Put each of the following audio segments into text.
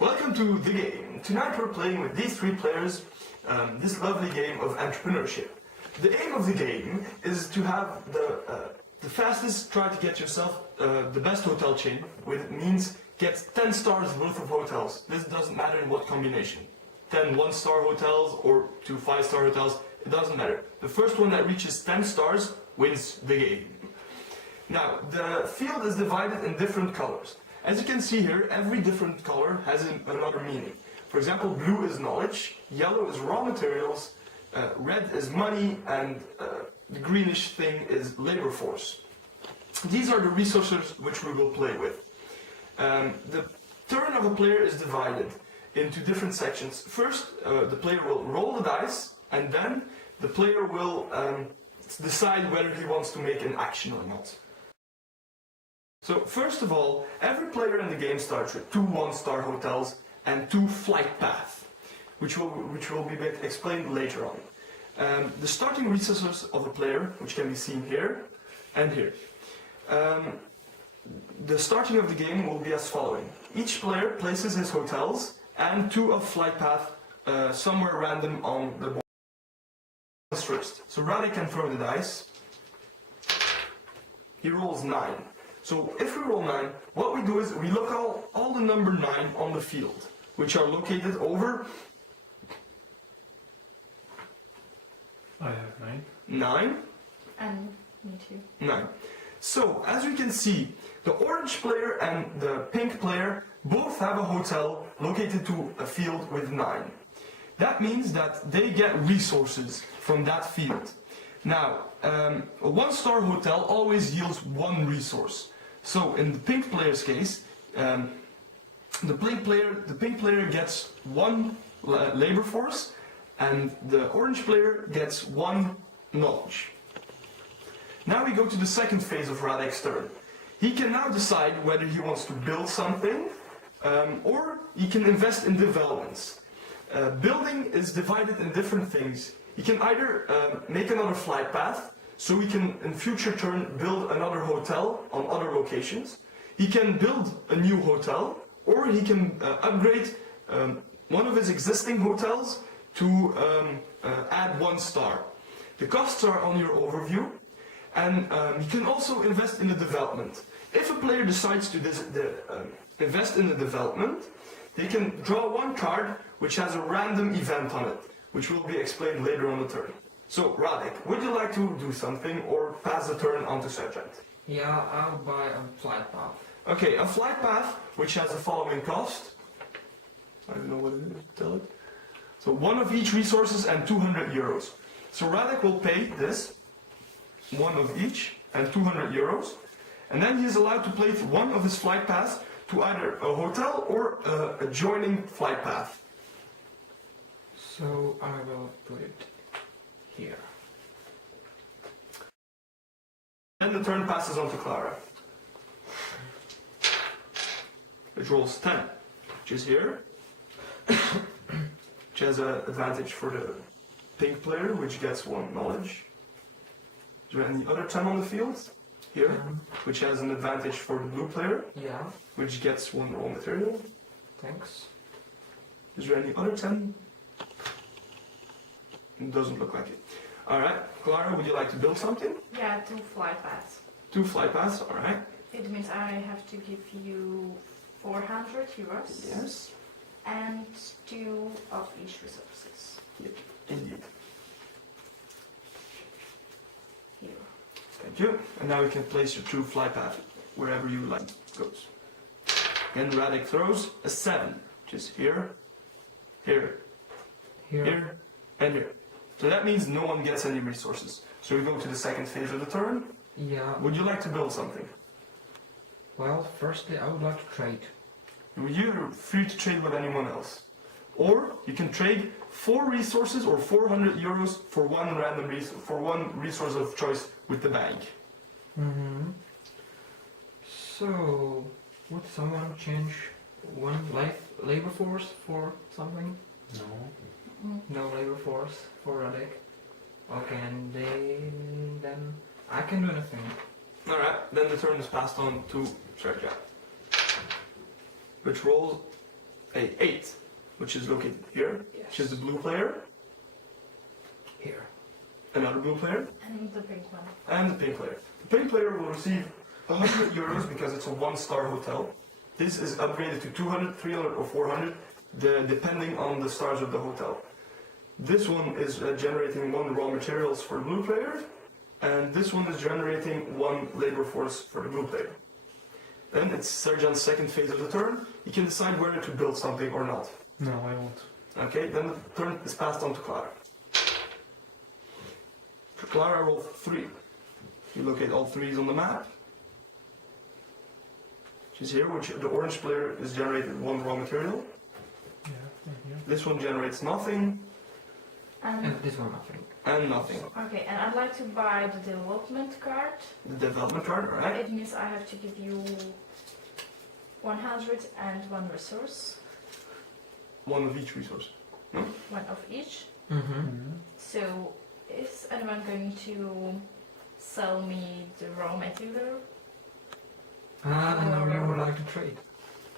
Welcome to the game. Tonight we're playing with these three players this lovely game of entrepreneurship. The aim of the game is to have the fastest try to get yourself the best hotel chain, which means get 10 stars worth of hotels. This doesn't matter in what combination. 10 one-star hotels or 2 5-star hotels, it doesn't matter. The first one that reaches 10 stars wins the game. Now, the field is divided in different colors. As you can see here, every different color has another meaning. For example, blue is knowledge, yellow is raw materials, red is money, and the greenish thing is labor force. These are the resources which we will play with. The turn of a player is divided into different sections. First, the player will roll the dice, and then the player will decide whether he wants to make an action or not. So first of all, every player in the game starts with 2 one-star hotels and 2 flight paths, which will be explained later on. The starting resources of a player, which can be seen here and here. The starting of the game will be as following. Each player places his hotels and 2 of flight path somewhere random on the board first. So Radek can throw the dice. He rolls 9. So if we roll 9, what we do is we look all the number 9 on the field, which are located over... I have 9. 9? And me too. 9. So, as we can see, the orange player and the pink player both have a hotel located to a field with 9. That means that they get resources from that field. Now, a one-star hotel always yields 1 resource. So, in the pink player's case, the pink player gets 1 labor force, and the orange player gets 1 knowledge. Now we go to the second phase of Radek's turn. He can now decide whether he wants to build something, or he can invest in developments. Building is divided in different things. He can either make another flight path, so he can in future turn build another hotel on other locations. He can build a new hotel, or he can upgrade one of his existing hotels to add 1 star. The costs are on your overview, and you can also invest in the development. If a player decides to invest in the development, they can draw 1 card which has a random event on it, which will be explained later on the turn. So, Radek, would you like to do something or pass the turn on to Sergeant? Yeah, I'll buy a flight path. Okay, a flight path which has the following cost. I don't know what it is, tell it. So 1 of each resources and 200 euros. So Radek will pay this, 1 of each, and 200 euros. And then he is allowed to place 1 of his flight paths to either a hotel or a adjoining flight path. So I will put it here. Then the turn passes on to Clara, which rolls 10, which is here, which has an advantage for the pink player, which gets 1 knowledge. Is there any other 10 on the field? Here, which has an advantage for the blue player, Yeah, which gets 1 raw material. thanks. Is there any other 10? It doesn't look like it. Alright, Clara, would you like to build something? Yeah, 2 flight paths. 2 flight paths, alright. It means I have to give you 400 euros. Yes. And 2 of each resources. Yep, indeed. Here. Thank you. And now you can place your 2 flight path wherever you like goes. And Radek throws a 7, which is here, here, here, and here. So that means no one gets any resources. So we go to the second phase of the turn. Yeah, Would you like to build something? well, firstly I would like to trade. You're free to trade with anyone else. Or you can trade 4 resources or 400 euros for 1 random resource of choice with the bank. So, would someone change 1 labor force for something? No. No labor force for Radek. Okay, and then I can do anything. Alright, then the turn is passed on to Sergeant, which rolls a 8, which is located here, which is the blue player, Here. another blue player, And the pink one. and the pink player. The pink player will receive 100 euros because it's a 1-star hotel. This is upgraded to 200, 300 or 400, depending on the stars of the hotel. This one is generating 1 raw materials for the blue player, and this one is generating 1 labor force for the blue player. Then it's Sergeant's second phase of the turn. He can decide whether to build something or not. No, I won't. Okay, then the turn is passed on to Clara. For Clara, roll 3. You locate all 3s on the map. She's here, which the orange player is generated 1 raw material. Yeah, yeah. This one generates nothing, And this one nothing. and nothing. Okay, and I'd like to buy the development card. The development card, alright? It means I have to give you 100 and 1 resource. 1 of each resource. 1 of each. Mm-hmm. So, is anyone going to sell me the raw material? And now you would like to trade.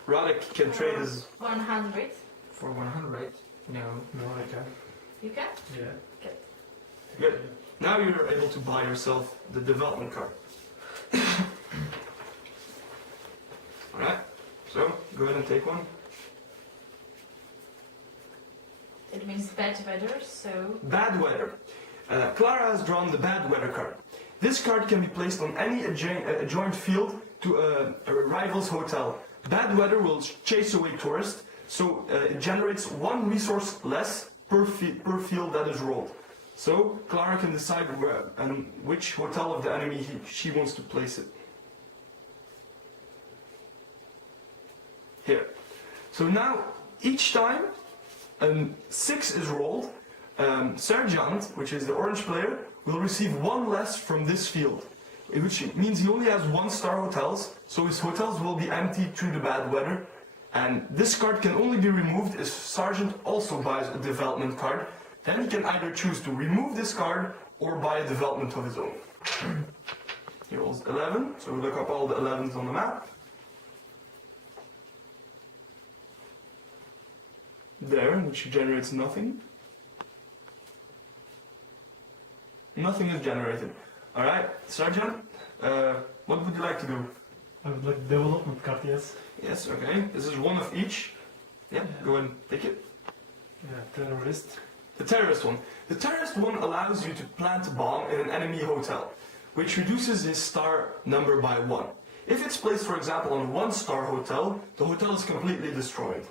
Radek can trade his... 100. For 100? No. No, I can. You can? Yeah. Good. Now you're able to buy yourself the development card. Alright, so go ahead and take one. It means bad weather, so Bad weather. Clara has drawn the bad weather card. This card can be placed on any adjoined field to a rival's hotel. Bad weather will chase away tourists, so it generates 1 resource less per field that is rolled. So Clara can decide where and which hotel of the enemy she wants to place it. Here. So now, each time 6 is rolled, Sergeant, which is the orange player, will receive 1 less from this field, which means he only has 1-star hotels, so his hotels will be empty through the bad weather. And this card can only be removed if Sergeant also buys a development card. Then he can either choose to remove this card or buy a development of his own. He rolls 11, so we look up all the 11s on the map. There, which generates nothing. Nothing is generated. Alright, Sergeant, what would you like to do? I would like development card, yes. Yes, okay. This is 1 of each. Yeah, go ahead and take it. Yeah, terrorist. The terrorist one. The terrorist one allows you to plant a bomb in an enemy hotel, which reduces his star number by 1. If it's placed, for example, on a 1-star hotel, the hotel is completely destroyed.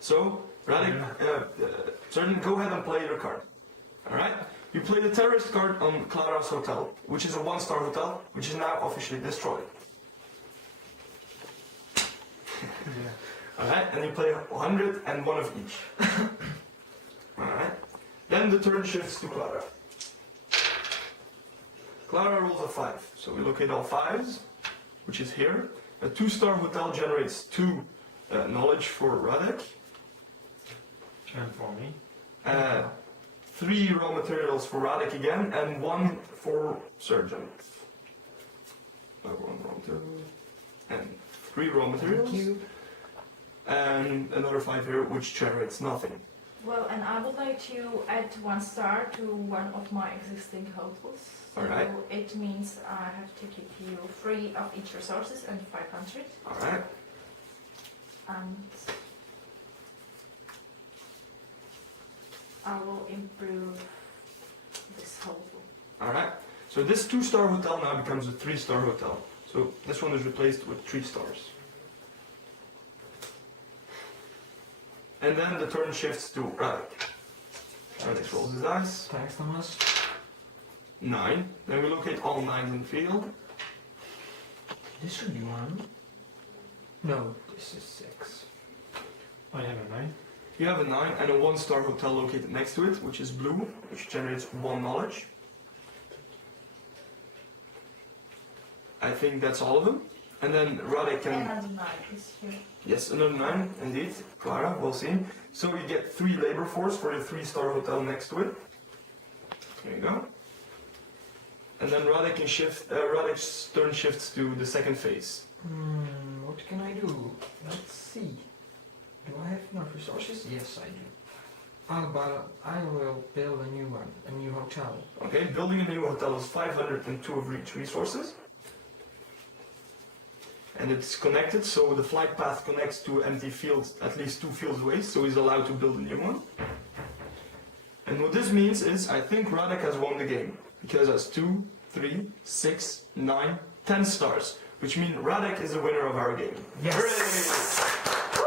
So, Radek, Sergeant, go ahead and play your card. Alright? You play the terrorist card on Clara's hotel, which is a 1-star hotel, which is now officially destroyed. Yeah. Alright, and you play 100 and 1 of each. Alright. Then the turn shifts to Clara. Clara rolls a 5, so we locate all 5s, which is here. A 2-star hotel generates 2 knowledge for Radek. And for me. 3 raw materials for Radek again, and 1 for Sergeant. 1 raw material. And 3 raw materials. Thank you. And another 5 here, which generates nothing. well, and I would like to add 1 star to one of my existing hotels. So Alright. it means I have to give you 3 of each resources and 500. Alright. And I will improve this hotel. Alright. So this 2-star hotel now becomes a 3-star hotel. So this one is replaced with 3 stars. And then the turn shifts to Radek. Radek rolls his dice. Thanks, Thomas. 9. Then we locate all 9s in the field. This should be 1. No, this is 6. I have a 9. You have a 9 and a 1-star hotel located next to it, which is blue, which generates 1 knowledge. I think that's all of them. And then Radek can... Another 9 is here. Yes, another 9, indeed. Clara, well seen. So you get 3 labor force for the 3-star hotel next to it. Here you go. And then Radek can shift, Radek's turn shifts to the second phase. What can I do? Let's see. Do I have enough resources? Yes, I do. I will build a new one, a new hotel. Okay, building a new hotel is 502 of each resources. And it's connected, so the flight path connects to empty fields, at least 2 fields away, so he's allowed to build a new one. And what this means is, I think Radek has won the game, because has 2, 3, 6, 9, 10 stars, which means Radek is the winner of our game. Yes! Hooray!